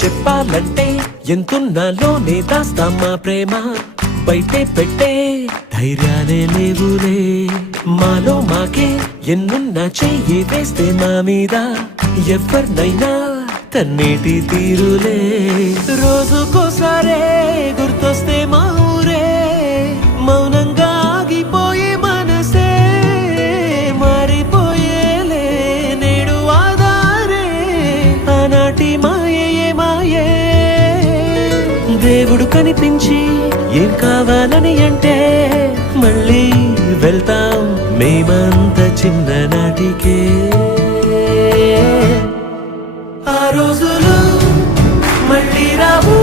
చెప్పాలంటే ఎంతున్నాలోనే దాస్తాం మా ప్రేమ బయటే పెట్టే ధైర్యాలే లేవులే మాలో మాకే ఎన్నున్నా చెయ్యి వేస్తే మా మీద ఎవరినైనా తన్నేటి తీరులే రోజుకోసారే గుర్తొస్తే మా ఊరే మౌనంగా ఆగిపోయే మనసే మారిపోయేలే నేడు ఆధారే ఆనాటి మాయే మాయే దేవుడు కనిపించి ఏం కావాలని అంటే మళ్ళీ వెళ్తాం మేమంత చిన్ననాటికే ఆ రోజులు మళ్ళీ రావు